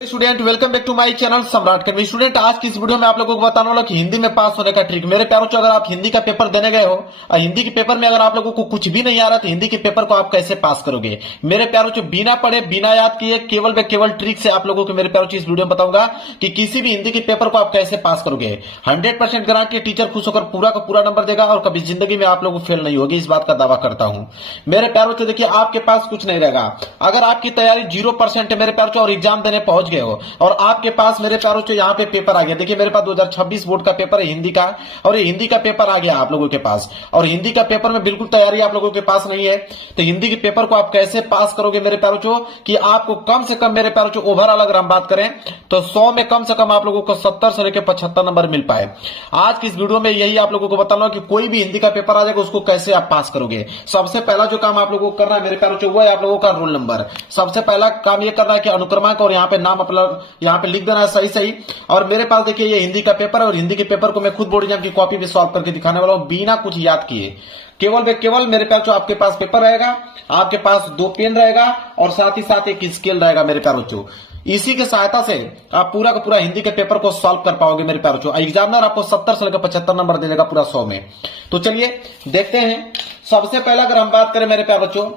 Student welcome back to my channel Samrat academy. Student आज की इस वीडियो में आप लोगों को बताने वाला कि हिंदी में पास होने का ट्रिक। मेरे प्यारों अगर आप हिंदी का पेपर देने गए हो और हिंदी के पेपर में अगर आप लोगों को कुछ भी नहीं आ रहा तो हिंदी के पेपर को आप कैसे पास करोगे। मेरे प्यारों बिना पढ़े बिना याद किए केवल व केवल ट्रिक से आप लोगों को मेरे प्यारों इस वीडियो में बताऊंगा कि किसी भी हिंदी के पेपर को आप कैसे पास करोगे। 100% गारंटी टीचर खुश होकर पूरा का पूरा नंबर देगा और कभी जिंदगी में आप लोगों को फेल नहीं होगी, इस बात का दावा करता हूं। मेरे प्यारों देखिए आपके पास कुछ नहीं रहेगा। अगर आपकी तैयारी 0% है मेरे प्यारों और एग्जाम देने पहुंच गए हो और आपके पास मेरे प्यारों यहाँ पे पेपर आ गया। देखिए मेरे पास 2026 बोर्ड का पेपर है हिंदी का और ये हिंदी का पेपर आ गया आप लोगों के पास और हिंदी का पेपर में बिल्कुल तैयारी आप लोगों के पास नहीं है तो हिंदी के पेपर को आप कैसे पास करोगे मेरे प्यारों कि आपको कम से कम मेरे प्यारों ओवरऑल अगर हम बात करें तो 100 में कम से कम आप लोगों को 70 से लेकर 75 नंबर मिल पाए। आज की इस वीडियो में यही आप लोगों को बताना कि कोई भी हिंदी का पेपर आ जाएगा उसको कैसे आप पास करोगे। सबसे पहला जो काम आप लोगों को करना है मेरे प्यारों वो है आप लोगों का रोल नंबर। सबसे पहला काम ये करना है कि अनुक्रमांक और यहाँ पे नाम अपना यहाँ पे लिख देना है सही सही। और मेरे पास देखिए ये हिंदी का पेपर है और हिंदी के पेपर को मैं खुद बोर्ड एग्जाम की कॉपी भी सॉल्व करके दिखाने वाला हूं बिना कुछ याद किए। केवल मेरे पास आपके पास पेपर रहेगा, आपके पास 2 पेन रहेगा और साथ ही साथ एक स्केल रहेगा मेरे प्यारों। इसी की सहायता से आप पूरा का पूरा हिंदी के पेपर को सॉल्व कर पाओगे मेरे प्यारों। एग्जामिनर आपको 70 से लेकर 75 नंबर दे देगा पूरा 100 में। तो चलिए देखते हैं। सबसे पहला अगर हम बात करें मेरे प्यारों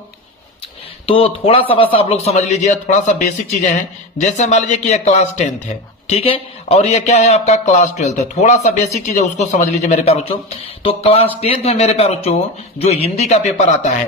तो थोड़ा सा बस आप लोग समझ लीजिए, थोड़ा सा बेसिक चीजें हैं। जैसे मान लीजिए कि ये क्लास 10th है, ठीक है, और ये क्या है आपका क्लास 12th है। थोड़ा सा बेसिक चीज है उसको समझ लीजिए मेरे प्यारों। तो क्लास 10th में मेरे प्यारों जो हिंदी का पेपर आता है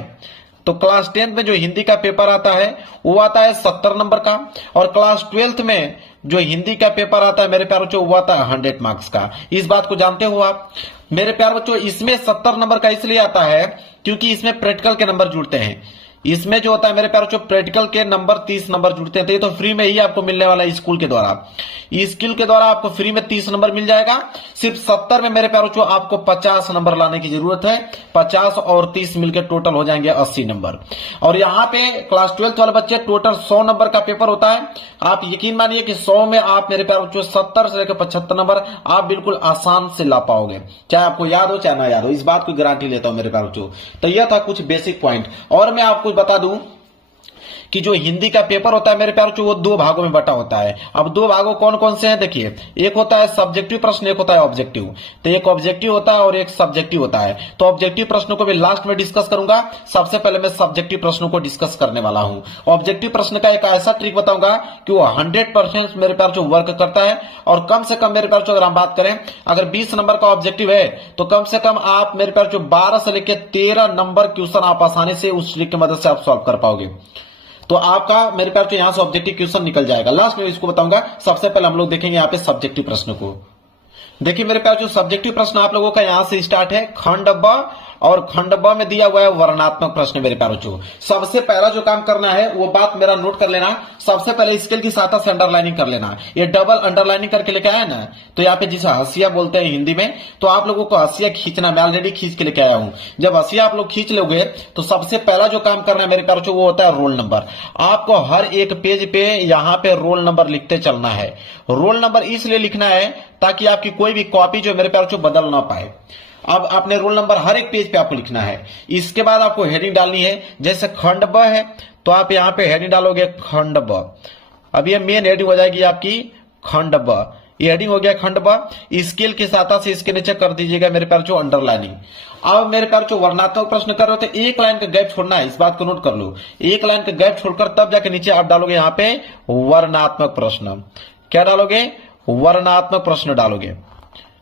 तो क्लास 10th में जो हिंदी का पेपर आता है वो आता है 70 नंबर का और क्लास 12th में जो हिंदी का पेपर आता है मेरे प्यारों वो आता है 100 मार्क्स का। इस बात को जानते हो आप मेरे प्यारों। इसमें 70 नंबर का इसलिए आता है क्योंकि इसमें प्रैक्टिकल के नंबर जुड़ते हैं। इसमें जो होता है मेरे प्यारों प्रैक्टिकल के नंबर 30 नंबर जुड़ते हैं। तो ये तो फ्री में ही आपको मिलने वाला है स्कूल के द्वारा। स्किल के द्वारा आपको फ्री में 30 नंबर मिल जाएगा। सिर्फ 70 में मेरे प्यारों आपको 50 नंबर लाने की जरूरत है। 50 और 30 मिलकर टोटल हो जाएंगे 80 नंबर। और यहाँ पे क्लास 12th वाले बच्चे टोटल 100 नंबर का पेपर होता है। आप यकीन मानिए कि 100 में आप मेरे प्यारों 70 से लेकर 75 नंबर आप बिल्कुल आसान से ला पाओगे, चाहे आपको याद हो चाहे ना याद हो। इस बात की गारंटी लेता हूं मेरे प्यारों। तो यह था कुछ बेसिक पॉइंट। और मैं आपको बता दूं कि जो हिंदी का पेपर होता है मेरे प्यारों वो 2 भागों में बटा होता है। अब 2 भागों कौन कौन से हैं देखिए, एक होता है सब्जेक्टिव प्रश्न, एक होता है ऑब्जेक्टिव। तो एक ऑब्जेक्टिव होता है और एक सब्जेक्टिव होता है। तो ऑब्जेक्टिव प्रश्नों को मैं लास्ट में डिस्कस करूंगा। सबसे पहले मैं सब्जेक्टिव प्रश्नों को डिस्कस करने वाला हूं। ऑब्जेक्टिव प्रश्न का एक ऐसा ट्रिक बताऊंगा कि वो 100% मेरे प्यारों वर्क करता है और कम से कम मेरे प्यारों अगर हम बात करें अगर 20 नंबर का ऑब्जेक्टिव है तो कम से कम आप मेरे प्यारों 12 से लेकर 13 नंबर क्वेश्चन आप आसानी से उस ट्रिक की मदद से आप सॉल्व कर पाओगे। तो आपका मेरे प्यार यहां से ऑब्जेक्टिव क्वेश्चन निकल जाएगा। लास्ट में इसको बताऊंगा। सबसे पहले हम लोग देखेंगे यहाँ पे सब्जेक्टिव प्रश्न को। देखिए मेरे प्यार सब्जेक्टिव प्रश्न आप लोगों का यहां से स्टार्ट है। खंड ब और खंड ब में दिया हुआ है वर्णात्मक प्रश्न मेरे प्यारों। सबसे पहला जो काम करना है वो बात मेरा नोट कर लेना। सबसे पहले स्केल की सहायता से अंडरलाइनिंग कर लेना। ये डबल अंडरलाइनिंग करके लेके आया ना, तो यहाँ पे जिसे हसिया बोलते हैं हिंदी में, तो आप लोगों को हसिया खींचना मैं ऑलरेडी खींच के लेके आया हूं। जब हसिया आप लोग खींच लोगे तो सबसे पहला जो काम करना है मेरे प्यारों वो होता है रोल नंबर। आपको हर एक पेज पे यहाँ पे रोल नंबर लिखते चलना है। रोल नंबर इसलिए लिखना है ताकि आपकी कोई भी कॉपी जो मेरे प्यारों बदल ना पाए। अब आपने रोल नंबर हर एक पेज पे आपको लिखना है। इसके बाद आपको हेडिंग डालनी है। जैसे खंड ब है तो आप यहाँ पे हेडिंग डालोगे खंड ब। अब ये मेन हेडिंग हो जाएगी आपकी खंड ब। ये हेडिंग हो गया खंड ब। स्केल की सहायता से इसके नीचे कर दीजिएगा मेरे प्यारों अंडरलाइनिंग। अब मेरे प्यारों वर्णात्मक प्रश्न कर रहे हो तो एक लाइन का गैप छोड़ना है, इस बात को नोट कर लो। एक लाइन का गैप छोड़कर तब जाके नीचे आप डालोगे यहाँ पे वर्णात्मक प्रश्न। क्या डालोगे? वर्णात्मक प्रश्न डालोगे।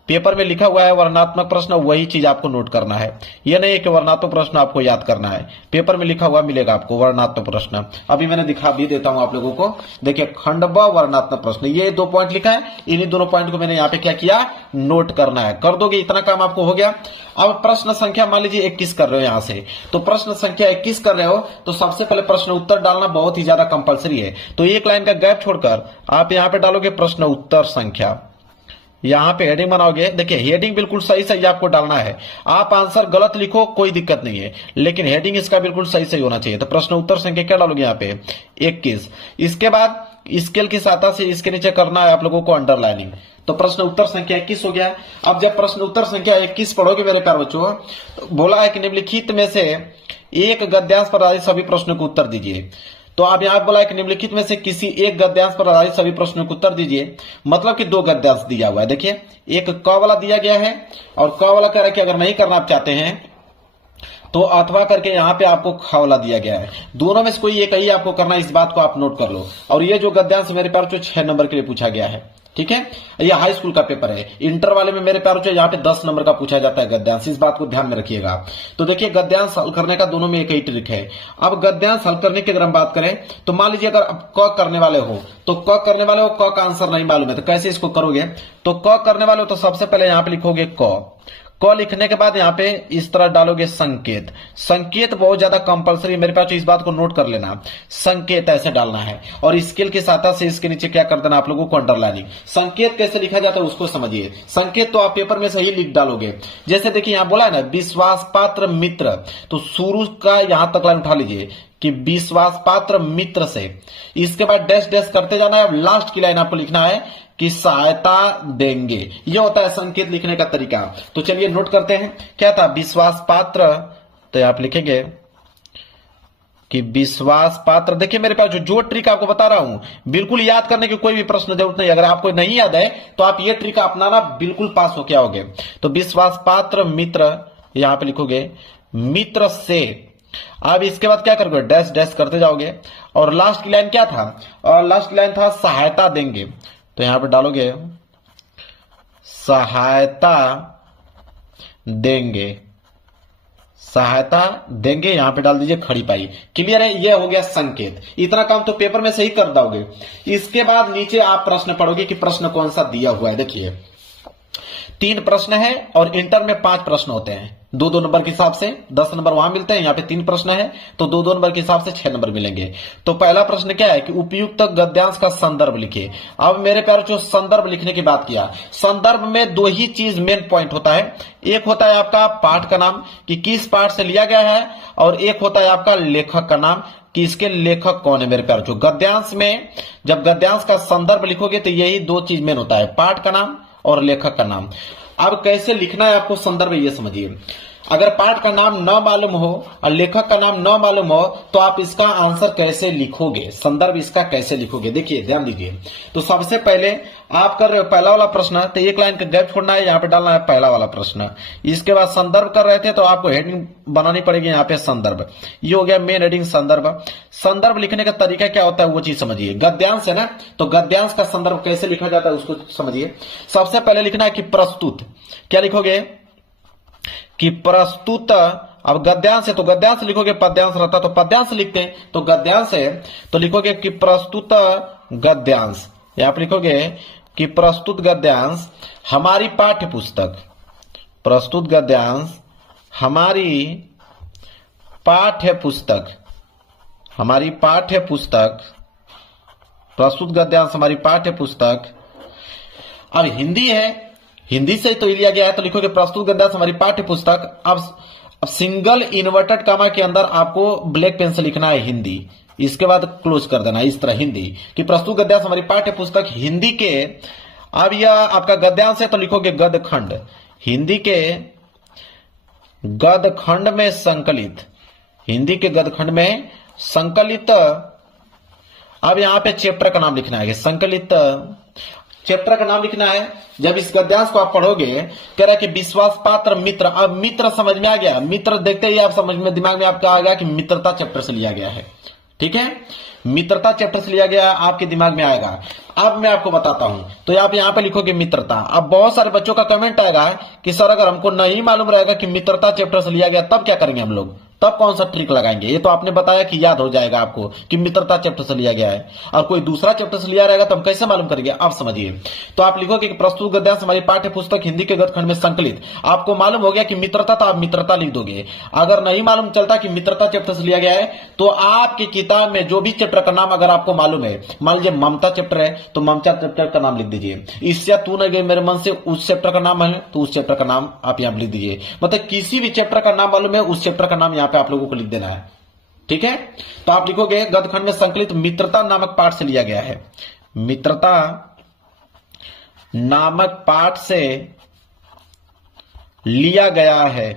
पेपर में लिखा हुआ है वर्णात्मक प्रश्न, वही चीज आपको नोट करना है। यह नहीं है कि वर्णात्मक प्रश्न आपको याद करना है। पेपर में लिखा हुआ मिलेगा आपको वर्णात्मक प्रश्न। अभी मैंने दिखा भी देता हूं आप लोगों को। देखिए खंड ब वर्णात्मक प्रश्न, ये 2 पॉइंट लिखा है। इन्हीं दोनों पॉइंट को मैंने यहाँ पे क्या किया, नोट करना है। कर दोगे, इतना काम आपको हो गया। अब प्रश्न संख्या मान लीजिए 21 कर रहे हो यहां से, तो प्रश्न संख्या 21 कर रहे हो तो सबसे पहले प्रश्न उत्तर डालना बहुत ही ज्यादा कंपलसरी है। तो एक लाइन का गैप छोड़कर आप यहाँ पे डालोगे प्रश्न उत्तर संख्या। यहां पे हेडिंग बनाओगे। देखिए हेडिंग बिल्कुल सही सही आपको डालना है। आप आंसर गलत लिखो कोई दिक्कत नहीं है, लेकिन हेडिंग इसका बिल्कुल सही सही होना चाहिए। तो प्रश्न उत्तर संख्या क्या डालोगे यहाँ पे 21। इसके बाद स्केल की सहायता से इसके नीचे करना है आप लोगों को अंडरलाइनिंग। तो प्रश्न उत्तर संख्या 21 हो गया। अब जब प्रश्न उत्तर संख्या 21 पढ़ोगे मेरे प्यारे बच्चों, तो बोला है कि निम्नलिखित में से एक गद्यांश पर आधारित सभी प्रश्नों को उत्तर दीजिए। तो आप यहाँ बोला है कि निम्नलिखित में से किसी एक गद्यांश पर आधारित सभी प्रश्नों को उत्तर दीजिए। मतलब कि दो गद्यांश दिया हुआ है। देखिए, एक क वाला दिया गया है और क वाला कह रहा है कि अगर नहीं करना आप चाहते हैं तो अथवा करके यहाँ पे आपको ख वाला दिया गया है। दोनों में से कोई एक ही आपको करना है, इस बात को आप नोट कर लो। और ये जो गद्यांश मेरे पास जो 6 नंबर के लिए पूछा गया है, ठीक है, ये हाई स्कूल का पेपर है। इंटर वाले में मेरे प्यारों यहाँ पे 10 नंबर का पूछा जाता है गद्यांश, इस बात को ध्यान में रखिएगा। तो देखिए, गद्यांश हल करने का दोनों में एक ही ट्रिक है। अब गद्यांश हल करने की अगर हम बात करें तो मान लीजिए अगर आप क करने वाले हो तो क का आंसर नहीं मालूम है तो कैसे इसको करोगे। तो क करने वाले हो तो सबसे पहले यहाँ पे लिखोगे क लिखने के बाद यहाँ पे इस तरह डालोगे संकेत। संकेत बहुत ज्यादा कंपलसरी मेरे पास, तो इस बात को नोट कर लेना। संकेत ऐसे डालना है और स्केल की सहायता से इसके नीचे क्या कर देना आप लोगों को, अंडरलाइनिंग। संकेत कैसे लिखा जाता है उसको समझिए। संकेत तो आप पेपर में सही लिख डालोगे। जैसे देखिए यहाँ बोला है ना, विश्वास पात्र मित्र, तो शुरू का यहां तक लाइन उठा लीजिए कि विश्वास पात्र मित्र से, इसके बाद डैश डैश करते जाना है। अब लास्ट की लाइन आपको लिखना है कि सहायता देंगे। यह होता है संकेत लिखने का तरीका। तो चलिए नोट करते हैं क्या था, विश्वास पात्र, तो आप लिखेंगे कि विश्वास पात्र। देखिए मेरे पास जो ट्रिक आपको बता रहा हूं, बिल्कुल याद करने की कोई भी प्रश्न जरूरत नहीं। अगर आपको नहीं याद है तो आप ये ट्रिक अपनाना, बिल्कुल पास हो क्या होगे। तो विश्वास पात्र मित्र, यहां पे लिखोगे मित्र से। अब इसके बाद क्या करोगे, डैश डैश करते जाओगे और लास्ट की लाइन क्या था, और लास्ट की लाइन था सहायता देंगे। तो यहां पे डालोगे सहायता देंगे, सहायता देंगे, यहां पे डाल दीजिए खड़ी पाई। क्लियर है, ये हो गया संकेत। इतना काम तो पेपर में सही कर दोगे। इसके बाद नीचे आप प्रश्न पढ़ोगे कि प्रश्न कौन सा दिया हुआ है। देखिए 3 प्रश्न है और इंटर में 5 प्रश्न होते हैं। 2-2 नंबर के हिसाब से 10 नंबर वहां मिलते हैं, यहाँ पे 3 प्रश्न है तो 2-2 नंबर के हिसाब से 6 नंबर मिलेंगे। तो पहला प्रश्न क्या है कि उपयुक्त गद्यांश का संदर्भ लिखिए। अब मेरे प्यारे जो संदर्भ लिखने की बात किया, संदर्भ में 2 ही चीज मेन पॉइंट होता है। एक होता है आपका पाठ का नाम कि किस पाठ से लिया गया है, और एक होता है आपका लेखक का नाम कि इसके लेखक कौन है। मेरे प्यारे जो गद्यांश में जब गद्यांश का संदर्भ लिखोगे तो यही 2 चीज मेन होता है, पाठ का नाम और लेखक का नाम। अब कैसे लिखना है आपको संदर्भ, ये समझिए। अगर पाठ का नाम न मालूम हो और लेखक का नाम न मालूम हो तो आप इसका आंसर कैसे लिखोगे, संदर्भ इसका कैसे लिखोगे। देखिए ध्यान दीजिए। तो सबसे पहले आप कर रहे हो पहला वाला प्रश्न, तो एक लाइन का गैप छोड़ना है, यहाँ पे डालना है पहला वाला प्रश्न। इसके बाद संदर्भ कर रहे थे तो आपको हेडिंग बनानी पड़ेगी, यहाँ पे संदर्भ। ये हो गया मेन हेडिंग संदर्भ। संदर्भ लिखने का तरीका क्या होता है वो चीज समझिए। गद्यांश है ना, तो गद्यांश का संदर्भ कैसे लिखा जाता है उसको समझिए। सबसे पहले लिखना है कि प्रस्तुत, क्या लिखोगे कि प्रस्तुत। अब गद्यांश है तो गद्यांश लिखोगे, पद्यांश रहता तो पद्यांश लिखते हैं, तो गद्यांश है तो लिखोगे कि प्रस्तुत गद्यांश। यहां पर लिखोगे कि प्रस्तुत गद्यांश हमारी पाठ्य पुस्तक, प्रस्तुत गद्यांश हमारी पाठ्य पुस्तक, हमारी पाठ्य पुस्तक, प्रस्तुत गद्यांश हमारी पाठ्य पुस्तक। अब हिंदी है, हिंदी से तो लिया गया है तो लिखोगे प्रस्तुत गद्यांश हमारी पाठ्य पुस्तक। अब सिंगल इन्वर्टेड कामा के अंदर आपको ब्लैक पेन से लिखना है हिंदी, इसके बाद क्लोज कर देना इस तरह हिंदी कि प्रस्तुत गद्यांश हमारी पाठ्य पुस्तक हिंदी के। अब यह आपका गद्यांश है तो लिखोगे गद्यखंड, हिंदी के गद्यखंड में संकलित, हिंदी के गद्यखंड में संकलित। अब यहां पे चैप्टर का नाम लिखना है, संकलित चैप्टर का नाम लिखना है। जब इस गद्यांश को आप पढ़ोगे, कह रहा है कि विश्वास पात्र मित्र। अब मित्र समझ में आ गया, मित्र देखते ही आप समझ में, दिमाग में आपका आ गया कि मित्रता चैप्टर से लिया गया है। ठीक है, मित्रता चैप्टर से लिया गया, आपके दिमाग में आएगा। अब मैं आपको बताता हूं, तो आप यहां पे लिखोगे मित्रता। अब बहुत सारे बच्चों का कमेंट आएगा कि सर अगर हमको नहीं मालूम रहेगा कि मित्रता चैप्टर से लिया गया तब क्या करेंगे हम लोग, तब कौन सा ट्रिक लगाएंगे। ये तो आपने बताया कि याद हो जाएगा आपको कि मित्रता चैप्टर से लिया गया है, और कोई दूसरा चैप्टर से लिया रहेगा तो हम कैसे मालूम करेंगे। आप समझिए, तो आप लिखोगे कि प्रस्तुत गद्यांश हमारी पाठ्य पुस्तक हिंदी के गद्यखंड में संकलित। आपको मालूम हो गया कि मित्रता, तो आप मित्रता लिख दोगे। अगर नहीं मालूम चलता कि मित्रता चैप्टर से लिया गया है तो आपकी किताब में जो भी चैप्टर का नाम अगर आपको मालूम है, मान लीजिए ममता चैप्टर है तो ममता चैप्टर का नाम लिख दीजिए। इससे तू न गए मेरे मन से, उस चैप्टर का नाम है तो उस चैप्टर का नाम आप यहां लिख दीजिए। मतलब किसी भी चैप्टर का नाम मालूम है उस चैप्टर का नाम यहां पे आप लोगों को लिख देना है। ठीक है, तो आप लिखोगे गद्यखंड में संकलित मित्रता नामक पाठ से लिया गया है, मित्रता नामक पाठ से लिया गया है,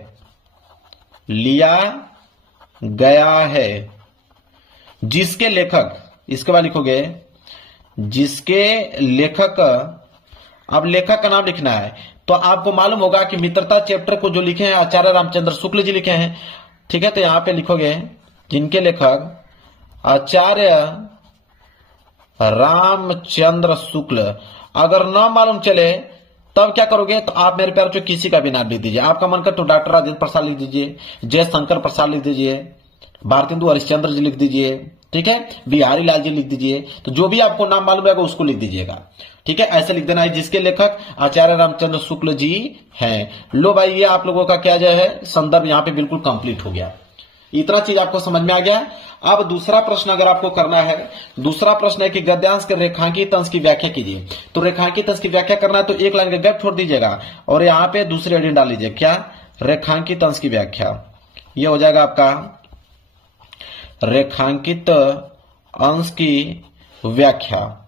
लिया गया है। जिसके लेखक, इसके बाद लिखोगे जिसके लेखक, अब लेखक का नाम लिखना है। तो आपको मालूम होगा कि मित्रता चैप्टर को जो लिखे हैं आचार्य रामचंद्र शुक्ल जी लिखे हैं, ठीक है। तो यहां पे लिखोगे जिनके लेखक आचार्य रामचंद्र शुक्ल। अगर नाम मालूम चले तब क्या करोगे, तो आप मेरे प्यार बच्चों किसी का भी नाम लिख दीजिए। आपका मन कर तो डॉक्टर राजेंद्र प्रसाद लिख दीजिए, जयशंकर प्रसाद लिख दीजिए, भारतेंदु हरिश्चंद्र जी लिख दीजिए, ठीक है, बिहारी लाल जी लिख दीजिए। तो जो भी आपको नाम मालूम है उसको लिख दीजिएगा, ठीक है। ऐसे लिख देना है जिसके लेखक आचार्य रामचंद्र शुक्ल जी हैं। लो भाई, ये आप लोगों का क्या जो है संदर्भ यहाँ पे बिल्कुल कंप्लीट हो गया। इतना चीज आपको समझ में आ गया। अब दूसरा प्रश्न अगर आपको करना है, दूसरा प्रश्न है कि गद्यांश के रेखांकित अंश की व्याख्या कीजिए। तो रेखांकित अंश की व्याख्या करना है तो एक लाइन का गैप छोड़ दीजिएगा और यहाँ पे दूसरी हेडिंग डाल लीजिए, क्या, रेखांकित अंश की व्याख्या। ये हो जाएगा आपका रेखांकित अंश की व्याख्या।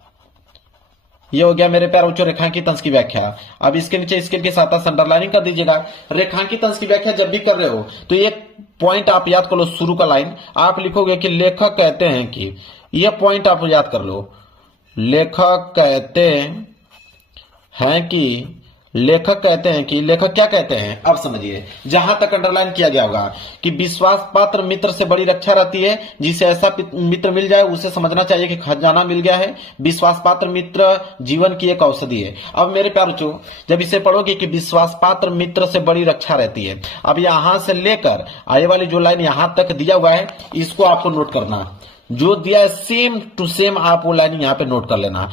ये हो गया मेरे प्यारे बच्चों रेखांकित अंश की व्याख्या। अब इसके नीचे इसके के साथ अंडरलाइनिंग कर दीजिएगा। रेखांकित अंश की व्याख्या जब भी कर रहे हो तो एक पॉइंट आप याद कर लो, शुरू का लाइन आप लिखोगे कि लेखक कहते हैं कि, ये पॉइंट आप याद कर लो, लेखक कहते हैं कि, लेखक कहते हैं कि, लेखक क्या कहते हैं। अब समझिए जहां तक अंडरलाइन किया गया होगा कि विश्वास पात्र मित्र से बड़ी रक्षा रहती है, जिसे ऐसा मित्र मिल जाए उसे समझना चाहिए कि खजाना मिल गया है। विश्वास पात्र मित्र जीवन की एक औषधि है। अब मेरे प्यारे बच्चों जब इसे पढ़ोगे कि विश्वास पात्र मित्र से बड़ी रक्षा रहती है, अब यहां से लेकर आगे वाली जो लाइन यहां तक दिया हुआ है इसको आपको नोट करना, जो दिया है सेम टू सेम आप वो लाइन यहां पे नोट कर लेना।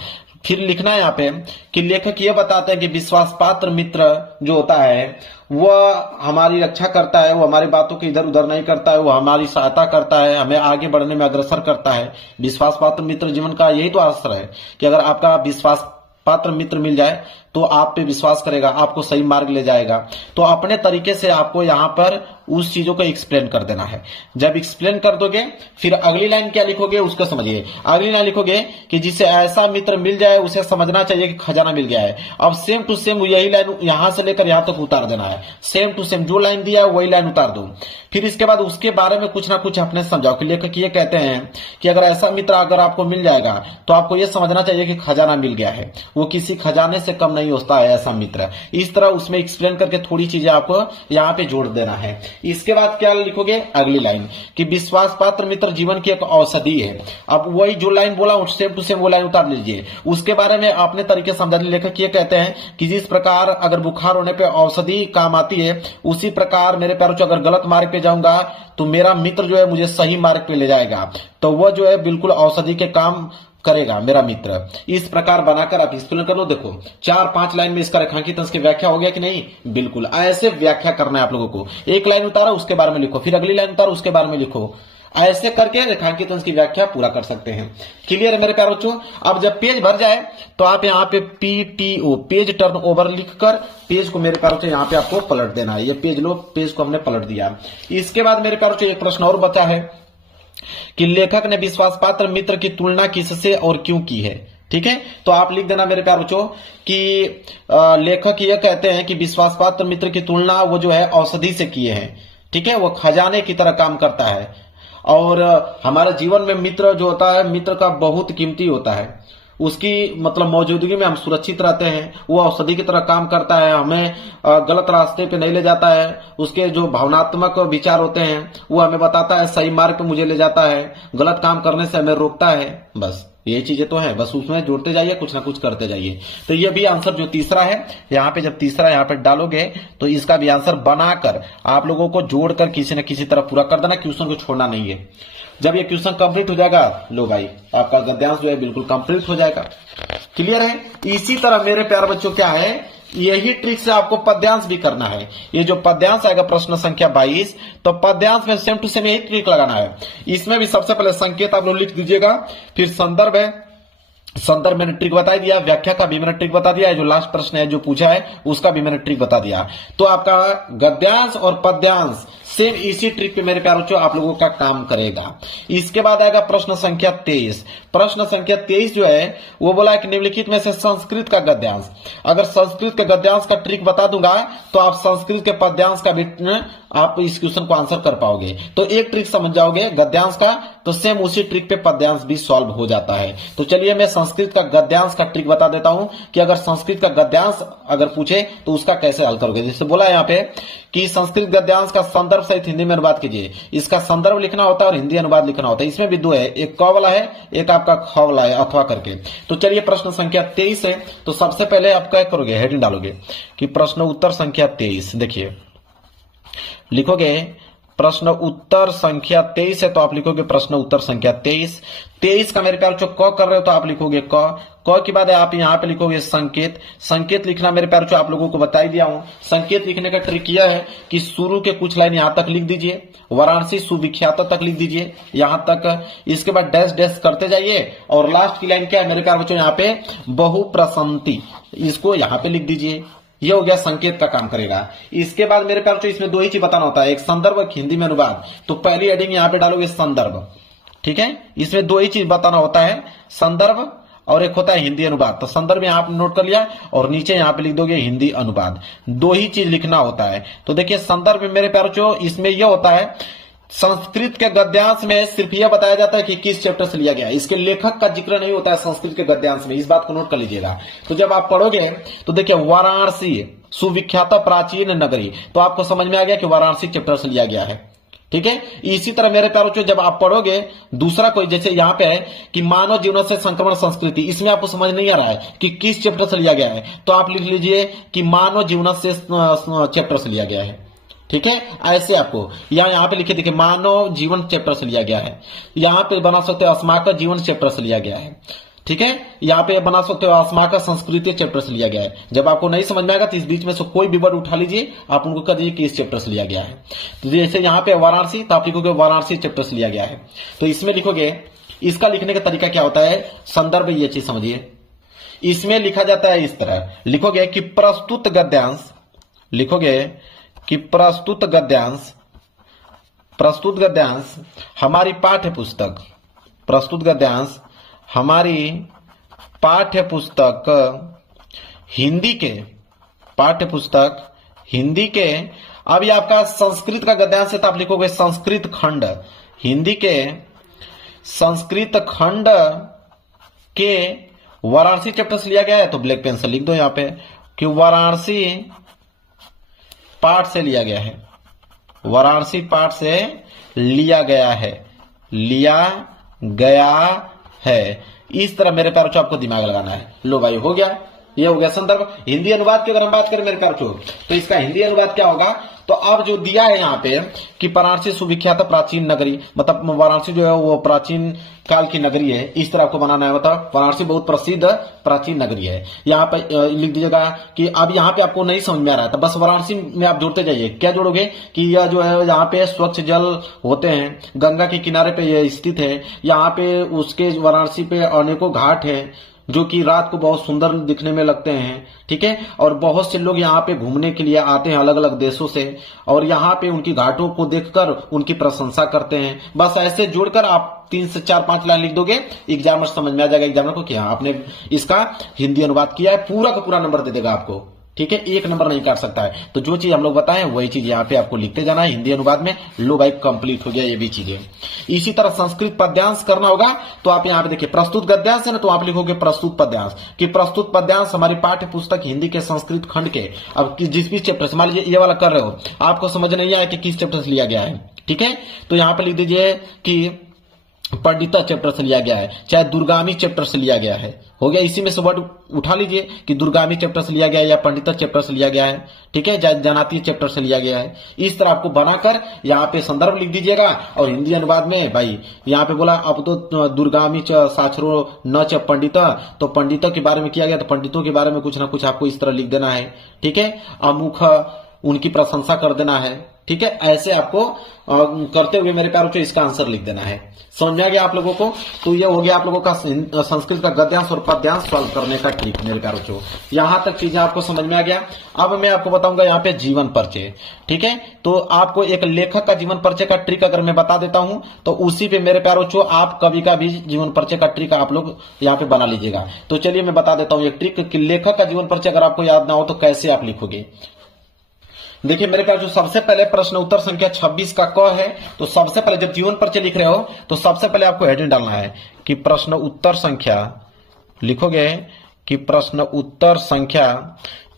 फिर लिखना है यहाँ पे कि लेखक ये बताते हैं कि विश्वास पात्र मित्र जो होता है वह हमारी रक्षा करता है, वो हमारी बातों को इधर उधर नहीं करता है, वो हमारी सहायता करता है, हमें आगे बढ़ने में अग्रसर करता है। विश्वास पात्र मित्र जीवन का यही तो असर है कि अगर आपका विश्वास पात्र मित्र मिल जाए तो आप पे विश्वास करेगा, आपको सही मार्ग ले जाएगा। तो अपने तरीके से आपको यहाँ पर उस चीजों को एक्सप्लेन कर देना है। जब एक्सप्लेन कर दोगे फिर अगली लाइन क्या लिखोगे उसको समझिए। अगली लाइन लिखोगे कि जिसे ऐसा मित्र मिल जाए उसे समझना चाहिए कि खजाना मिल गया है। अब सेम टू सेम यही लाइन यहां से लेकर यहां तक उतार देना है, सेम टू सेम जो लाइन दिया है वही लाइन उतार दो। फिर इसके बाद उसके बारे में कुछ ना कुछ अपने समझाओ कि लेखक ये कहते हैं कि अगर ऐसा मित्र अगर आपको मिल जाएगा तो आपको यह समझना चाहिए कि खजाना मिल गया है, वो किसी खजाने से कम नहीं होता है ऐसा मित्र। इस तरह उसमें एक्सप्लेन करके थोड़ी चीजें आपको यहाँ पे जोड़ देना है। इसके बाद क्या लिखोगे अगली लाइन कि विश्वास पात्र मित्र जीवन की एक औषधि है। अब वही जो लाइन बोला सेम टू सेम वो लाइन उतार लीजिए, उसके बारे में अपने तरीके से समझा। लेखक ये कहते हैं कि जिस प्रकार अगर बुखार होने पे औषधि काम आती है, उसी प्रकार मेरे प्यारों अगर गलत मार्ग पे जाऊंगा तो मेरा मित्र जो है मुझे सही मार्ग पे ले जाएगा, तो वह जो है बिल्कुल औषधि के काम करेगा मेरा मित्र। इस प्रकार बनाकर आप एक्सप्लेन कर लो। देखो 4-5 लाइन में इसका रेखांकित अंश की व्याख्या हो गया कि नहीं, बिल्कुल ऐसे व्याख्या करना है आप लोगों को। एक लाइन उतारा उसके बारे में लिखो, फिर अगली लाइन उतारा उसके बारे में लिखो, ऐसे करके रेखांकित अंश की व्याख्या पूरा कर सकते हैं। क्लियर है मेरे प्यारे बच्चों। अब जब पेज भर जाए तो आप यहाँ पे PTO पेज टर्न ओवर लिखकर पेज को मेरे प्यारे बच्चों यहाँ पे आपको पलट देना है। ये पेज लो, पेज को हमने पलट दिया। इसके बाद मेरे प्यारे बच्चों एक प्रश्न और बचा है कि लेखक ने विश्वास पात्र मित्र की तुलना किससे और क्यों की है। ठीक है, तो आप लिख देना मेरे प्यारे बच्चों कि लेखक ये कहते हैं कि विश्वास पात्र मित्र की तुलना वो जो है औषधि से किए हैं। ठीक है, वो खजाने की तरह काम करता है और हमारे जीवन में मित्र जो होता है मित्र का बहुत कीमती होता है। उसकी मतलब मौजूदगी में हम सुरक्षित रहते हैं, वो औषधि की तरह काम करता है, हमें गलत रास्ते पे नहीं ले जाता है। उसके जो भावनात्मक विचार होते हैं वो हमें बताता है, सही मार्ग पे मुझे ले जाता है, गलत काम करने से हमें रोकता है। बस ये चीजें तो है, बस उसमें जोड़ते जाइए, कुछ ना कुछ करते जाइए। तो ये भी आंसर जो तीसरा है यहाँ पे, जब तीसरा यहाँ पे डालोगे तो इसका भी आंसर बनाकर आप लोगों को जोड़कर किसी न किसी तरह पूरा कर देना, क्वेश्चन को छोड़ना नहीं है। जब ये क्वेश्चन कंप्लीट हो जाएगा, लो भाई आपका गद्यांश जो है बिल्कुल कंप्लीट हो जाएगा। क्लियर है। इसी तरह मेरे प्यारे बच्चों क्या है, यही ट्रिक से आपको पद्यांश भी करना है। ये जो पद्यांश आएगा प्रश्न संख्या 22, तो पद्यांश में सेम टू सेम यही ट्रिक लगाना है। इसमें भी सबसे पहले संकेत आप लोग लिख दीजिएगा, फिर संदर्भ है, संदर्भ मैंने ट्रिक बता दिया, व्याख्या का भी मैंने ट्रिक बता दिया है, जो लास्ट प्रश्न है जो पूछा है उसका भी मैंने ट्रिक बता दिया। तो आपका गद्यांश और पद्यांश सेम इसी ट्रिक पे मेरे प्यारों बच्चों आप लोगों का काम करेगा। इसके बाद आएगा प्रश्न संख्या 23। प्रश्न संख्या 23 जो है वो बोला है कि निम्नलिखित में से संस्कृत का गद्यांश, अगर संस्कृत के गद्यांश का ट्रिक बता दूंगा तो आप संस्कृत के पद्यांश का भी आप इस क्वेश्चन को आंसर कर पाओगे। तो एक ट्रिक समझ जाओगे गद्यांश का, तो सेम उसी ट्रिक पे पद्यांश भी सॉल्व हो जाता है। तो चलिए मैं संस्कृत का गद्यांश का ट्रिक बता देता हूं कि अगर संस्कृत का गद्यांश अगर पूछे तो उसका कैसे हल करोगे। जैसे बोला यहाँ पे कि संस्कृत गद्यांश का संदर्भ सहित हिंदी में अनुवाद कीजिए। इसका संदर्भ लिखना होता है और हिंदी अनुवाद लिखना होता है। इसमें भी दो है, एक क वाला है, एक आपका ख वाला है, अथवा करके। तो चलिए प्रश्न संख्या 23 है। तो सबसे पहले आप क्या करोगे, हेडिंग डालोगे कि प्रश्न उत्तर संख्या 23। देखिए लिखोगे प्रश्न उत्तर संख्या 23 है तो आप लिखोगे प्रश्न उत्तर संख्या 23 का मेरे प्यार जो क कर रहे हो तो आप लिखोगे क के बाद आप यहाँ पे लिखोगे संकेत। संकेत लिखना मेरे प्यार जो आप लोगों को बता ही दिया हूं। संकेत लिखने का ट्रिक यह है कि शुरू के कुछ लाइन यहां तक लिख दीजिए, वाराणसी सुविख्यात तक लिख दीजिए यहां तक। इसके बाद डैश डैश करते जाइए और लास्ट की लाइन क्या है मेरे प्यार बच्चों, यहाँ पे बहुप्रसंति, इसको यहाँ पे लिख दीजिए। ये हो गया संकेत का काम करेगा। इसके बाद मेरे प्यार इसमें दो ही चीज बताना होता है, एक संदर्भ एक हिंदी में अनुवाद। तो पहली हेडिंग यहाँ पे डालोगे संदर्भ, ठीक है। इसमें दो ही चीज बताना होता है, संदर्भ और एक होता है हिंदी अनुवाद। तो संदर्भ यहाँ पे नोट कर लिया और नीचे यहाँ पे लिख दोगे हिंदी अनुवाद। दो ही चीज लिखना होता है। तो देखिए संदर्भ में मेरे प्यारों इसमें यह होता है, संस्कृत के गद्यांश में सिर्फ यह बताया जाता है कि किस चैप्टर से लिया गया, इसके लेखक का जिक्र नहीं होता है संस्कृत के गद्यांश में। इस बात को नोट कर लीजिएगा। तो जब आप पढ़ोगे तो देखिए वाराणसी सुविख्यात प्राचीन नगरी, तो आपको समझ में आ गया कि वाराणसी चैप्टर से लिया गया है, ठीक है। इसी तरह मेरे प्यारों जब आप पढ़ोगे दूसरा कोई, जैसे यहाँ पे है कि मानव जीवन से संक्रमण संस्कृति, इसमें आपको समझ नहीं आ रहा है कि किस चैप्टर से लिया गया है, तो आप लिख लीजिए कि मानव जीवन से चैप्टर से लिया गया है, ठीक है। ऐसे आपको यहाँ पे लिखे देखिए मानव जीवन चैप्टर से लिया गया है। यहाँ पे बना सकते हो अस्माकर जीवन चैप्टर से लिया गया है, ठीक है। यहाँ पे बना सकते हो अस्माकर संस्कृति चैप्टर से लिया गया है। जब आपको नहीं समझ में आएगा तो इस बीच में से कोई भी वर्ड उठा लीजिए, आप उनको कह दीजिए कि इस चैप्टर से लिया गया है। तो जैसे यहाँ पे वाराणसी, तो आप लिखोगे वाराणसी चैप्टर से लिया गया है। तो इसमें लिखोगे, इसका लिखने का तरीका क्या होता है, संदर्भ ये चीज समझिए। इसमें लिखा जाता है इस तरह, लिखोगे कि प्रस्तुत गद्यांश, लिखोगे कि प्रस्तुत गद्यांश हमारी पाठ्य पुस्तक, प्रस्तुत गद्यांश हमारी पाठ्य पुस्तक हिंदी के, पाठ्य पुस्तक हिंदी के। अब ये आपका संस्कृत का गद्यांश है तो आप लिखोगे संस्कृत खंड, हिंदी के संस्कृत खंड के वाराणसी चैप्टर से लिया गया है। तो ब्लैक पेन से लिख दो यहाँ पे कि वाराणसी पाठ से लिया गया है, वाराणसी पाठ से लिया गया है, लिया गया है। इस तरह मेरे प्यारों आपको दिमाग लगाना है। लो भाई हो गया, ये हो गया संदर्भ। हिंदी अनुवाद की अगर हम बात करें मेरे प्यारों तो इसका हिंदी अनुवाद क्या होगा, तो अब जो दिया है यहाँ पे कि वाराणसी सुविख्यात प्राचीन नगरी, मतलब वाराणसी जो है वो प्राचीन काल की नगरी है, इस तरह आपको बनाना है। मतलब वाराणसी बहुत प्रसिद्ध प्राचीन नगरी है। यहाँ पे लिख दीजिएगा कि अब यहाँ पे आपको नहीं समझ में आ रहा है तो बस वाराणसी में आप जोड़ते जाइए। क्या जोड़ोगे कि यह जो है यहाँ पे स्वच्छ जल होते हैं, गंगा के किनारे पे यह स्थित है। यहाँ पे उसके वाराणसी पे अनेकों घाट है जो कि रात को बहुत सुंदर दिखने में लगते हैं, ठीक है। और बहुत से लोग यहाँ पे घूमने के लिए आते हैं अलग अलग देशों से, और यहाँ पे उनकी घाटों को देखकर उनकी प्रशंसा करते हैं। बस ऐसे जोड़कर आप 3 से 4-5 लाइन लिख दोगे, एग्जामिनर समझ में आ जाएगा एग्जामिनर को कि हाँ आपने इसका हिंदी अनुवाद किया है। पूरा का पूरा नंबर दे देगा आपको, ठीक है। 1 नंबर नहीं काट सकता है। तो जो चीज हम लोग बताएं वही चीज यहाँ पे आपको लिखते जाना है हिंदी अनुवाद में। लो भाई कंप्लीट हो गया ये भी चीजें। इसी तरह संस्कृत पद्यांश करना होगा तो आप यहाँ पे देखिए प्रस्तुत गद्यांश है ना, तो आप लिखोगे प्रस्तुत पद्यांश कि प्रस्तुत पद्यांश हमारी पाठ्य पुस्तक हिंदी के संस्कृत खंड के, अब जिस भी चैप्टर से, मान लीजिए ये वाला कर रहे हो, आपको समझ नहीं आया कि किस चैप्टर से लिया गया है, ठीक है। तो यहाँ पे लिख दीजिए कि पंडिता चैप्टर से लिया गया है, चाहे दुर्गामी चैप्टर से लिया गया है, हो गया। इसी में से वर्ड उठा लीजिए कि दुर्गामी चैप्टर से लिया गया है या पंडिता चैप्टर से लिया गया है, ठीक है, जनाती चैप्टर से लिया गया है। इस तरह आपको बनाकर यहाँ पे संदर्भ लिख दीजिएगा। और हिंदी अनुवाद में भाई यहाँ पे बोला अब तो दुर्गामी साक्षरो न च पंडिता, तो पंडितों के बारे में किया गया तो पंडितों के बारे में कुछ ना कुछ आपको इस तरह लिख देना है, ठीक है। अमुख उनकी प्रशंसा कर देना है। ठीक है, ऐसे आपको करते हुए मेरे प्यारों बच्चों इसका आंसर लिख देना है। समझ में आ गया आप लोगों को? तो ये हो गया आप लोगों का संस्कृत का गद्यांश और पद्यांश सॉल्व करने का ट्रिक मेरे प्यारों बच्चों। यहां तक चीजें आपको समझ में आ गया। अब मैं आपको बताऊंगा यहाँ पे जीवन परिचय। ठीक है, तो आपको एक लेखक का जीवन परिचय का ट्रिक अगर मैं बता देता हूं तो उसी पे मेरे प्यारों बच्चों आप कवि का भी जीवन परिचय का ट्रिक आप लोग यहाँ पे बना लीजिएगा। तो चलिए मैं बता देता हूं एक ट्रिक कि लेखक का जीवन परिचय अगर आपको याद ना हो तो कैसे आप लिखोगे। देखिए मेरे पास जो सबसे पहले प्रश्न उत्तर संख्या 26 का क है, तो सबसे पहले जब जीवन परिचय लिख रहे हो तो सबसे पहले आपको हेडिंग डालना है कि प्रश्न उत्तर संख्या, लिखोगे कि प्रश्न उत्तर संख्या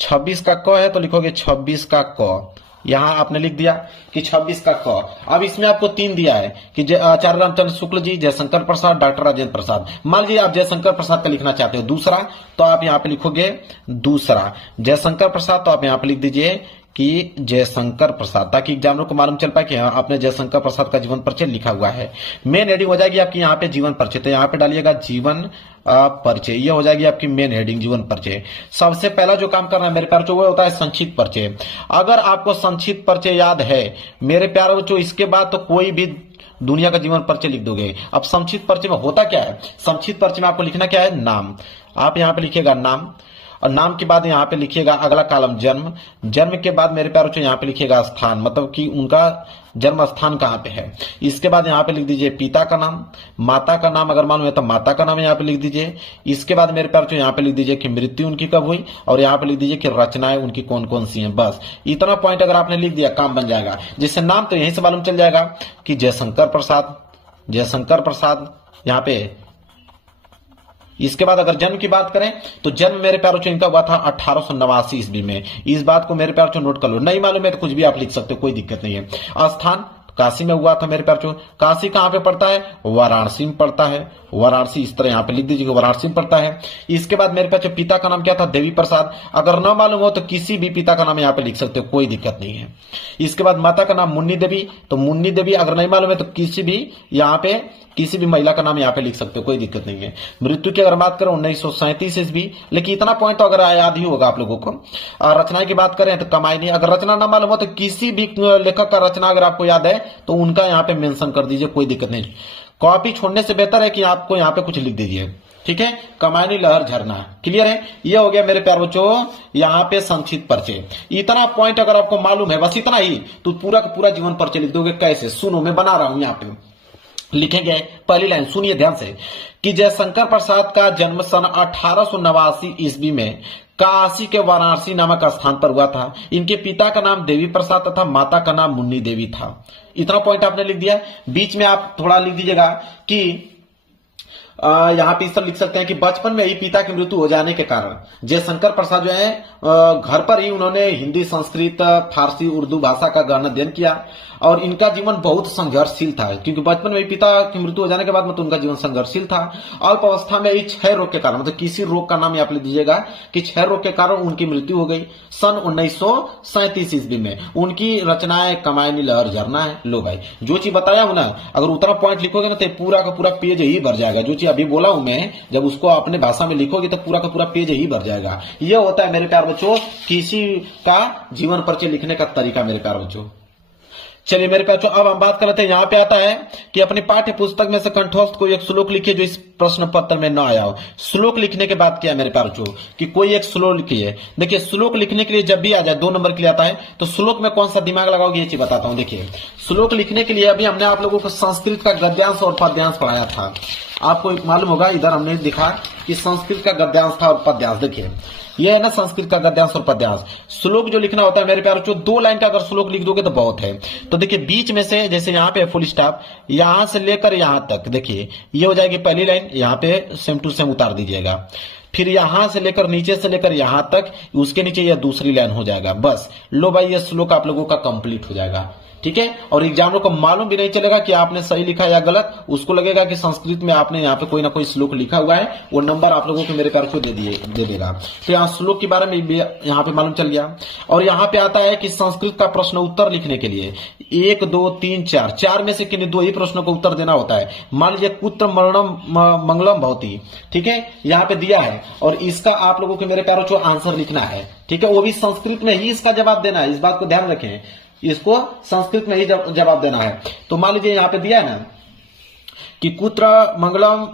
26 का क है तो लिखोगे 26 का क। यहां आपने लिख दिया कि 26 का क। अब इसमें आपको 3 दिया है कि आचार्य रामचंद्र शुक्ल जी, जयशंकर प्रसाद, डॉक्टर राजेंद्र प्रसाद। मान लीजिए आप जयशंकर प्रसाद का लिखना चाहते हो दूसरा, तो आप यहां पे लिखोगे दूसरा। जयशंकर प्रसाद तो आप यहां पे लिख दीजिए कि जयशंकर प्रसाद, ताकि एग्जामिनर को मालूम चल पाए कि आपने जयशंकर प्रसाद का जीवन परिचय लिखा हुआ है। मेन हेडिंग हो जाएगी आपकी यहाँ पे जीवन परिचय, तो यहाँ पे डालिएगा जीवन परिचय। ये हो जाएगी आपकी मेन हेडिंग जीवन परिचय। सबसे पहला जो काम करना है मेरे प्यारे बच्चों वो होता है संक्षिप्त परिचय। अगर आपको संक्षिप्त परिचय याद है मेरे प्यारे बच्चों, इसके बाद तो कोई भी दुनिया का जीवन परिचय लिख दोगे। अब संक्षिप्त परिचय में होता क्या है, संक्षिप्त परिचय में आपको लिखना क्या है, नाम। आप यहाँ पे लिखिएगा नाम, और नाम के बाद यहाँ पे लिखिएगा अगला कॉलम जन्म। जन्म के बाद मेरे प्यारों यहाँ पे लिखिएगा स्थान, मतलब कि उनका जन्म स्थान कहाँ पे है। इसके बाद यहाँ पे लिख दीजिए पिता का नाम, माता का नाम अगर मालूम है तो माता का नाम यहाँ पे लिख दीजिए। इसके बाद मेरे प्यारों यहाँ पे लिख दीजिए कि मृत्यु उनकी कब हुई, और यहाँ पे लिख दीजिए कि रचनाएं उनकी कौन कौन सी हैं। बस इतना पॉइंट अगर आपने लिख दिया काम बन जाएगा। जिससे नाम तो यहीं से मालूम चल जाएगा कि जयशंकर प्रसाद, जयशंकर प्रसाद यहाँ पे। इसके बाद अगर जन्म की बात करें तो जन्म मेरे प्यारों इनका हुआ था 1889 ईस्वी में। इस बात को मेरे प्यारों नोट कर लो, नहीं मालूम है तो कुछ भी आप लिख सकते हो, कोई दिक्कत नहीं है। स्थान काशी में हुआ था मेरे प्यारों। काशी कहां पे पड़ता है, वाराणसी में पड़ता है। वाराणसी इस तरह यहाँ पे लिख दीजिए वाराणसी में पड़ता है। इसके बाद मेरे पास पिता का नाम क्या था, देवी प्रसाद। अगर न मालूम हो तो किसी भी पिता का नाम यहाँ पे लिख सकते हो, कोई दिक्कत नहीं है। इसके बाद माता का नाम मुन्नी देवी, तो मुन्नी देवी अगर नहीं मालूम है तो किसी भी यहाँ पे किसी भी महिला का नाम यहाँ पे लिख सकते हो, कोई दिक्कत नहीं है। मृत्यु की अगर बात करें 1937 ईस्वी, लेकिन इतना पॉइंट तो अगर याद ही होगा आप लोगों को। रचना की बात करें तो कमाई। अगर रचना ना मालूम हो तो किसी भी लेखक का रचना अगर आपको याद है तो उनका यहाँ पे मेंशन कर दीजिए, कोई दिक्कत नहीं। कॉपी छोड़ने से बेहतर है कि आपको यहाँ पे कुछ लिख दीजिए। ठीक है, कमायनी लहर झरना, क्लियर है। ये हो गया मेरे प्यारे बच्चों यहाँ पे संक्षिप्त परिचय। इतना पॉइंट अगर आपको मालूम है, बस इतना ही, तो पूरा का पूरा जीवन परिचय लिख दोगे। कैसे, सुनो मैं बना रहा हूं। यहाँ पे लिखेंगे पहली लाइन, सुनिए ध्यान से, कि जयशंकर प्रसाद का जन्म सन 1889 ईस्वी में काशी के वाराणसी नामक स्थान पर हुआ था। इनके पिता का नाम देवी प्रसाद तथा माता का नाम मुन्नी देवी था। इतना पॉइंट आपने लिख दिया। बीच में आप थोड़ा लिख दीजिएगा कि यहाँ पे इस तरह लिख सकते हैं कि बचपन में ही पिता की मृत्यु हो जाने के कारण जयशंकर प्रसाद जो है घर पर ही उन्होंने हिंदी, संस्कृत, फारसी, उर्दू भाषा का गहन अध्ययन किया। और इनका जीवन बहुत संघर्षशील था, क्योंकि बचपन में ही पिता की मृत्यु हो जाने के बाद मतलब उनका जीवन संघर्षशील था। अल्प अवस्था में ही क्षय रोग के कारण, मतलब किसी रोग का नाम यहाँ पे दीजिएगा कि क्षय रोग के कारण उनकी मृत्यु हो गई सन 1937 ईस्वी में। उनकी रचनाएं कमायनी लहर झरना है। लो भाई, जो चीज बताया हूं ना, अगर उतना पॉइंट लिखोगे ना तो पूरा का पूरा पेज ही भर जाएगा। जो चीज अभी बोला हूं मैं, जब उसको अपने भाषा में लिखोगे तो पूरा का पूरा पेज ही भर जाएगा। ये होता है मेरे प्यारे बच्चों किसी का जीवन परिचय लिखने का तरीका मेरे प्यारे बच्चों। चलिए मेरे प्यारे बच्चों, अब हम बात कर लेते हैं। यहाँ पे आता है कि अपनी पाठ्य पुस्तक में से कंठस्थ कोई एक श्लोक लिखिए जो इस प्रश्न पत्र में न आया हो। श्लोक लिखने के बाद क्या है मेरे प्यारे बच्चों कि कोई एक श्लोक लिखिए। देखिए श्लोक लिखने के लिए जब भी आ जाए 2 नंबर के लिए आता है तो श्लोक में कौन सा दिमाग लगाओगे ये चीज बताता हूं। देखिए श्लोक लिखने के लिए अभी हमने आप लोगों को संस्कृत का गद्यांश और पद्यांश पढ़ाया था। आपको मालूम होगा, इधर हमने दिखा कि संस्कृत का गद्यांश था और पद्यांश। देखिए ये है ना संस्कृत का गद्यांश और पद्यांश। श्लोक जो लिखना होता है मेरे प्यारे बच्चों 2 लाइन का अगर श्लोक लिख दोगे तो बहुत है। तो देखिए बीच में से, जैसे यहाँ पे फुल स्टॉप, यहां से लेकर यहां तक, देखिए ये हो जाएगी पहली लाइन। यहाँ पे सेम टू सेम उतार दीजिएगा। फिर यहां से लेकर नीचे से लेकर यहां तक, उसके नीचे यह दूसरी लाइन हो जाएगा। बस लो भाई, ये श्लोक आप लोगों का कंप्लीट हो जाएगा। ठीक है, और एग्जामिनर को मालूम भी नहीं चलेगा कि आपने सही लिखा या गलत। उसको लगेगा कि संस्कृत में आपने यहाँ पे कोई ना कोई श्लोक लिखा हुआ है, वो नंबर आप लोगों को मेरे प्यार को दे देगा। तो यहाँ श्लोक के बारे में भी यहाँ पे मालूम चल गया। और यहाँ पे आता है कि संस्कृत का प्रश्न उत्तर लिखने के लिए 1, 2, 3, 4 में से किन्हीं 2 ही प्रश्नों को उत्तर देना होता है। मान लीजिए कुत्र मरणम मंगलम भवती, ठीक है, यहाँ पे दिया है और इसका आप लोगों को मेरे प्यारों जो आंसर लिखना है, ठीक है, वो भी संस्कृत में ही इसका जवाब देना है। इस बात को ध्यान रखें, इसको संस्कृत में ही जवाब देना है। तो मान लीजिए यहाँ पे दिया है ना कि कुत्र मंगलम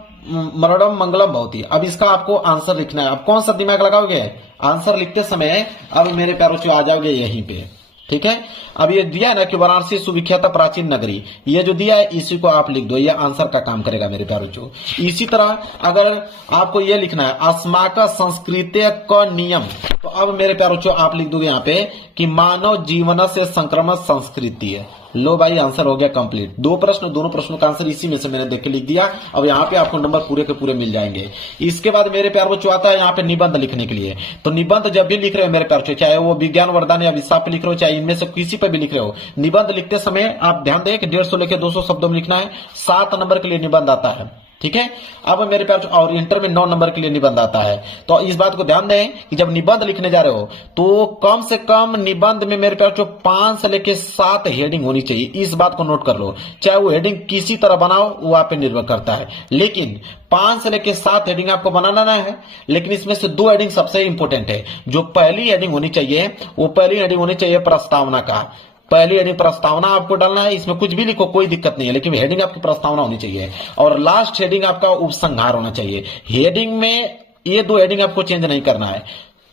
मरणम मंगलम भवति। अब इसका आपको आंसर लिखना है। अब कौन सा दिमाग लगाओगे आंसर लिखते समय? अब मेरे प्यारों जो आ जाओगे यहीं पे, ठीक है। अब ये दिया है ना कि वाराणसी सुविख्यात प्राचीन नगरी, ये जो दिया है इसी को आप लिख दो, ये आंसर का काम करेगा मेरे प्यारों जो। इसी तरह अगर आपको ये लिखना है अस्माक संस्कृति का नियम, तो अब मेरे प्यारों जो आप लिख दोगे यहाँ पे कि मानव जीवन से संक्रमण संस्कृति है। लो भाई, आंसर हो गया कंप्लीट। दो प्रश्न, दोनों प्रश्नों का आंसर इसी में से मैंने देख के लिख दिया। अब यहाँ पे आपको नंबर पूरे के पूरे मिल जाएंगे। इसके बाद मेरे प्यार बच्चों आता है यहाँ पे निबंध लिखने के लिए। तो निबंध जब भी लिख रहे हो मेरे प्यार बच्चों, चाहे वो विज्ञान वरदान या विशाप पे लिख रहे हो, चाहे इनमें से किसी पे भी लिख रहे हो, निबंध लिखते समय आप ध्यान दें कि 150 लेके 200 शब्दों में लिखना है। 7 नंबर के लिए निबंध आता है, ठीक है। अब मेरे प्यार और इंटर में 9 नंबर के लिए निबंध आता है। तो इस बात को ध्यान दें कि जब निबंध लिखने जा रहे हो तो कम से कम निबंध में मेरे प्यार 5 से लेके 7 हेडिंग होनी चाहिए। इस बात को नोट कर लो। चाहे वो हेडिंग किसी तरह बनाओ, वो आप पे निर्भर करता है, लेकिन 5 से लेके 7 हेडिंग आपको बनाना है। लेकिन इसमें से 2 हेडिंग सबसे इंपॉर्टेंट है। जो पहली हेडिंग होनी चाहिए, वो पहली हेडिंग होनी चाहिए प्रस्तावना का। पहली हेडिंग प्रस्तावना आपको डालना है। इसमें कुछ भी लिखो, कोई दिक्कत नहीं है, लेकिन हेडिंग आपकी प्रस्तावना होनी चाहिए। और लास्ट हेडिंग आपका उपसंहार होना चाहिए। हेडिंग में ये 2 हेडिंग आपको चेंज नहीं करना है।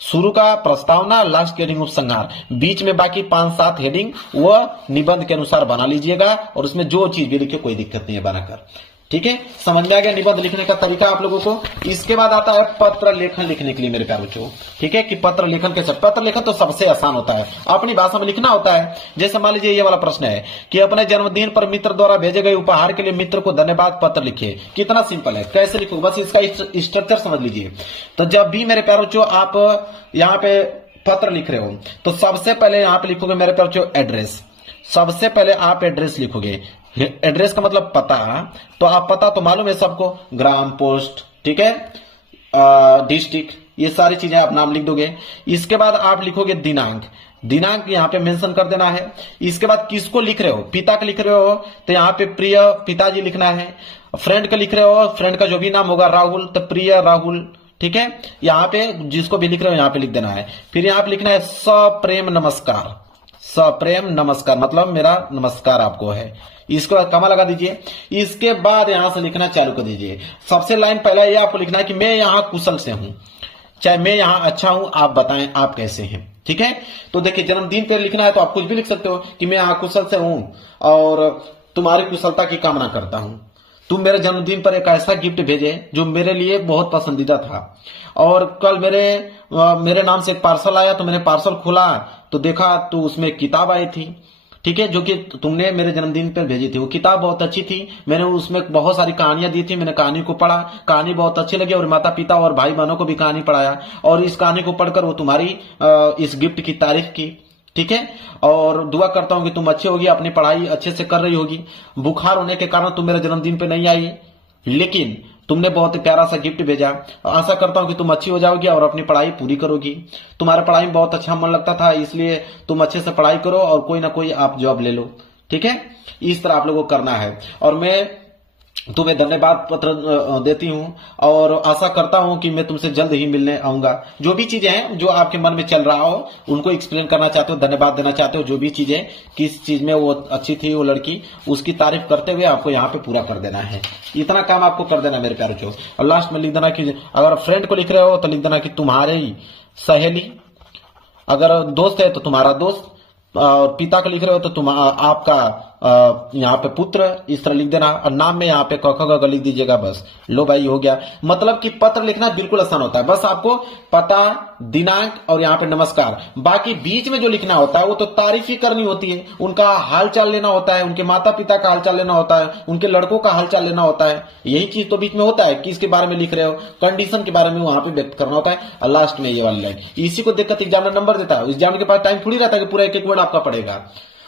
शुरू का प्रस्तावना, लास्ट की हेडिंग उपसंहार, बीच में बाकी 5-7 हेडिंग वो निबंध के अनुसार बना लीजिएगा। और उसमें जो चीज भी लिखे कोई दिक्कत नहीं है बनाकर, ठीक है। समझ में आ गया निबंध लिखने का तरीका आप लोगों को। इसके बाद आता है पत्र लेखन लिखने के लिए मेरे प्यारे बच्चों, ठीक है, कि पत्र लेखन कैसे। पत्र लेखन तो सबसे आसान होता है, अपनी भाषा में लिखना होता है। जैसे मान लीजिए ये वाला प्रश्न है कि अपने जन्मदिन पर मित्र द्वारा भेजे गए उपहार के लिए मित्र को धन्यवाद पत्र लिखिए। कितना सिंपल है, कैसे लिखो, बस इसका स्ट्रक्चर समझ लीजिए। तो जब भी मेरे प्यारे बच्चों आप यहाँ पे पत्र लिख रहे हो तो सबसे पहले यहाँ पे लिखोगे मेरे प्यारे बच्चों एड्रेस। सबसे पहले आप एड्रेस लिखोगे। एड्रेस का मतलब पता। तो आप पता तो मालूम है सबको, ग्राम, पोस्ट, ठीक है, डिस्ट्रिक्ट, ये सारी चीजें आप नाम लिख दोगे। इसके बाद आप लिखोगे दिनांक। दिनांक यहाँ पे मेंशन कर देना है। इसके बाद किसको लिख रहे हो, पिता का लिख रहे हो तो यहाँ पे प्रिय पिताजी लिखना है। फ्रेंड का लिख रहे हो, फ्रेंड का जो भी नाम होगा राहुल, तो प्रिय राहुल, ठीक है। यहाँ पे जिसको भी लिख रहे हो यहाँ पे लिख देना है। फिर यहाँ पे लिखना है सप्रेम नमस्कार। सप्रेम नमस्कार मतलब मेरा नमस्कार आपको है। इसके बाद कमा लगा दीजिए। इसके बाद यहां से लिखना चालू कर दीजिए। सबसे लाइन पहला ये आपको लिखना है कि मैं यहाँ कुशल से हूं, चाहे मैं यहाँ अच्छा हूं, आप बताएं आप कैसे हैं, ठीक है। तो देखिए जन्मदिन पर लिखना है तो आप कुछ भी लिख सकते हो कि मैं यहाँ कुशल से हूं और तुम्हारी कुशलता की कामना करता हूं। तुम मेरे जन्मदिन पर एक ऐसा गिफ्ट भेजे जो मेरे लिए बहुत पसंदीदा था। और कल मेरे नाम से एक पार्सल आया तो मैंने पार्सल खोला तो देखा तो उसमें एक किताब आई थी, ठीक है, जो कि तुमने मेरे जन्मदिन पर भेजी थी। वो किताब बहुत अच्छी थी। मैंने उसमें बहुत सारी कहानियां दी थी। मैंने कहानी को पढ़ा, कहानी बहुत अच्छी लगी और माता पिता और भाई बहनों को भी कहानी पढ़ाया। और इस कहानी को पढ़कर वो तुम्हारी इस गिफ्ट की तारीफ की, ठीक है। और दुआ करता हूं कि तुम अच्छी होगी, अपनी पढ़ाई अच्छे से कर रही होगी। बुखार होने के कारण तुम मेरे जन्मदिन पे नहीं आई, लेकिन तुमने बहुत ही प्यारा सा गिफ्ट भेजा। आशा करता हूं कि तुम अच्छी हो जाओगी और अपनी पढ़ाई पूरी करोगी। तुम्हारा पढ़ाई में बहुत अच्छा मन लगता था, इसलिए तुम अच्छे से पढ़ाई करो और कोई ना कोई आप जॉब ले लो, ठीक है। इस तरह आप लोगों को करना है। और मैं तुम्हें धन्यवाद पत्र देती हूं और आशा करता हूं कि मैं तुमसे जल्द ही मिलने आऊंगा। जो भी चीजें हैं जो आपके मन में चल रहा हो उनको एक्सप्लेन करना चाहते हो, धन्यवाद देना चाहते हो, जो भी चीजें किस चीज में वो अच्छी थी वो लड़की, उसकी तारीफ करते हुए आपको यहाँ पे पूरा कर देना है। इतना काम आपको कर देना मेरे प्यारे बच्चों। और लास्ट में लिख देना कि अगर फ्रेंड को लिख रहे हो तो लिख देना कि तुम्हारी सहेली, अगर दोस्त है तो तुम्हारा दोस्त, और पिता का लिख रहे हो तो तुम आपका यहाँ पे पुत्र, इस तरह लिख देना। और नाम में यहाँ पे क ख ग लिख दीजिएगा, बस। लो भाई हो गया। मतलब कि पत्र लिखना बिल्कुल आसान होता है। बस आपको पता, दिनांक और यहाँ पे नमस्कार, बाकी बीच में जो लिखना होता है वो तो तारीफ ही करनी होती है। उनका हालचाल लेना होता है, उनके माता पिता का हालचाल लेना होता है, उनके लड़कों का हालचाल लेना होता है। यही चीज तो बीच में होता है कि इसके बारे में लिख रहे हो, कंडीशन के बारे में वहां पे व्यक्त करना होता है। और लास्ट में ये वाली लाइन, इसी को देखकर एग्जामिनर नंबर देता है। एग्जामिनर के पास टाइम थोड़ी रहता है कि पूरा एक एक वर्ड आपका पड़ेगा।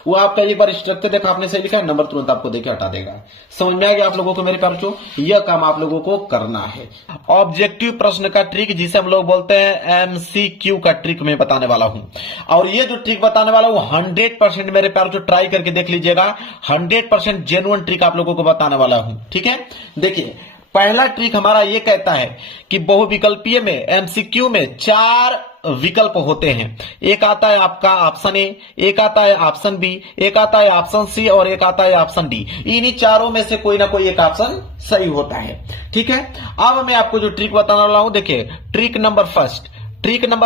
वो आपका एक बार स्ट्रक्चर देखा, आपने सही लिखा है, नंबर तुरंत आपको देके हटा देगा। समझ में आ गया आप लोगों को मेरे प्यारे बच्चों? यह काम आप लोगों को करना है। ऑब्जेक्टिव प्रश्न का ट्रिक, जिसे हम लोग बोलते हैं एमसीक्यू का ट्रिक मैं बताने वाला हूं। और ये जो ट्रिक बताने वाला हूं 100% मेरे प्यारे बच्चों ट्राई करके देख लीजिएगा। 100% जेन्युइन ट्रिक आप लोगों को बताने वाला हूं, ठीक है। देखिए पहला ट्रिक हमारा ये कहता है कि बहुविकल्पीय में एमसीक्यू में 4 विकल्प होते हैं। एक आता है आपका ऑप्शन ए, एक आता है ऑप्शन बी, एक आता है ऑप्शन सी और एक आता है ऑप्शन डी। इन्हीं चारों में से कोई ना कोई एक ऑप्शन सही होता है। ठीक है, अब मैं आपको जो ट्रिक बताने वाला हूं, देखिए ट्रिक नंबर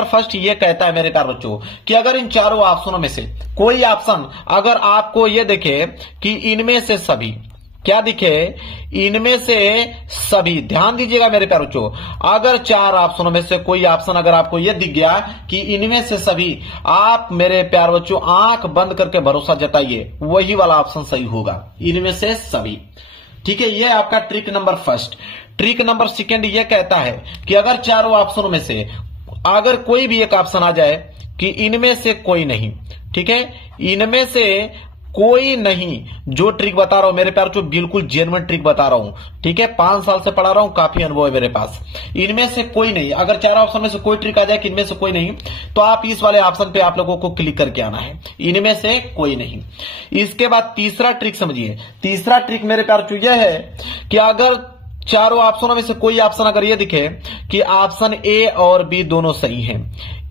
फर्स्ट ये कहता है मेरे प्यारे बच्चों कि अगर इन चारों ऑप्शनों में से कोई ऑप्शन अगर आपको ये दिखे कि इनमें से सभी, क्या दिखे, इनमें से सभी, ध्यान दीजिएगा मेरे प्यारे बच्चों, अगर 4 ऑप्शनों में से कोई ऑप्शन अगर आपको यह दिख गया कि इनमें से सभी, आप मेरे प्यारे बच्चों आंख बंद करके भरोसा जताइए वही वाला ऑप्शन सही होगा, इनमें से सभी। ठीक है, यह आपका trick number first. Trick number second यह कहता है कि अगर चारों ऑप्शनों में से अगर कोई भी एक ऑप्शन आ जाए कि इनमें से कोई नहीं, ठीक है, इनमें से कोई नहीं, जो ट्रिक बता रहा हूं मेरे प्यार जो बिल्कुल जेन्युइन ट्रिक बता रहा हूं, ठीक है, 5 साल से पढ़ा रहा हूं, काफी अनुभव है मेरे पास। इनमें से कोई नहीं, अगर 4 ऑप्शन में से कोई ट्रिक आ जाए कि इनमें से कोई नहीं, तो आप इस वाले ऑप्शन पे आप लोगों को क्लिक करके आना है, इनमें से कोई नहीं। इसके बाद तीसरा ट्रिक समझिए, तीसरा ट्रिक मेरे प्यार यह है कि अगर चारों ऑप्शनों में से कोई ऑप्शन अगर ये दिखे कि ऑप्शन ए और बी दोनों सही हैं,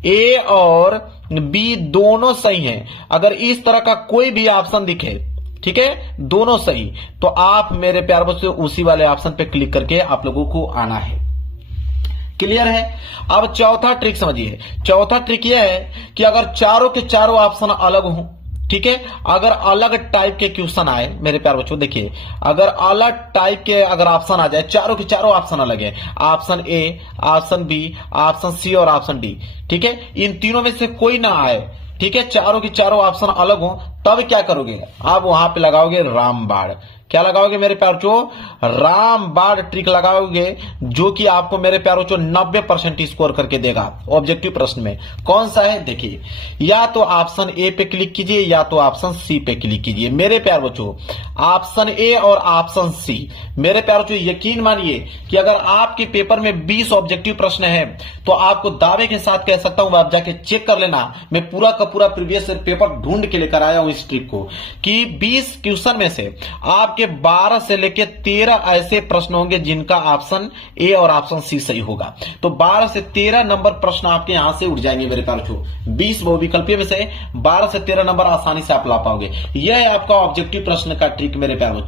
ए और बी दोनों सही हैं, अगर इस तरह का कोई भी ऑप्शन दिखे, ठीक है, दोनों सही, तो आप मेरे प्यार बच्चों उसी वाले ऑप्शन पे क्लिक करके आप लोगों को आना है। क्लियर है? अब चौथा ट्रिक समझिए, चौथा ट्रिक यह है कि अगर चारों के चारों ऑप्शन अलग हों, ठीक है, अगर अलग टाइप के क्वेश्चन आए मेरे प्यार बच्चों, देखिए अगर अलग टाइप के अगर ऑप्शन आ जाए, चारों के चारों ऑप्शन अलग है, option A, option B, option C और ऑप्शन डी, ठीक है, इन तीनों में से कोई ना आए, ठीक है, चारों के चारों ऑप्शन अलग हो, तब क्या करोगे आप वहां पे लगाओगे रामबाण। क्या लगाओगे मेरे प्यार बच्चों? रामबाण ट्रिक लगाओगे, जो कि आपको मेरे प्यार बच्चों 90% स्कोर करके देगा ऑब्जेक्टिव प्रश्न में। कौन सा है देखिए, या तो ऑप्शन ए पे क्लिक कीजिए या तो ऑप्शन सी पे क्लिक कीजिए। मेरे प्यार बच्चों ऑप्शन ए और ऑप्शन सी, मेरे प्यार बच्चों यकीन मानिए कि अगर आपके पेपर में 20 ऑब्जेक्टिव प्रश्न है तो आपको दावे के साथ कह सकता हूं, आप जाके चेक कर लेना, मैं पूरा का पूरा प्रीवियस पेपर ढूंढ के लेकर आया हूं इस ट्रिक को, कि 20 क्वेश्चन में से आपके 12 से लेकर 13 ऐसे प्रश्न होंगे जिनका ऑप्शन ए और ऑप्शन सी सही होगा। तो 12 से 13 नंबर प्रश्न आपके यहां से उठ जाएंगे मेरे प्यारे बच्चों। 20 बहुविकल्पीय में से 12 से 13 नंबर आसानी से आप ला पाओगे। यह है आपका ऑब्जेक्टिव प्रश्न का ट्रिक मेरे प्यारे बच्चों।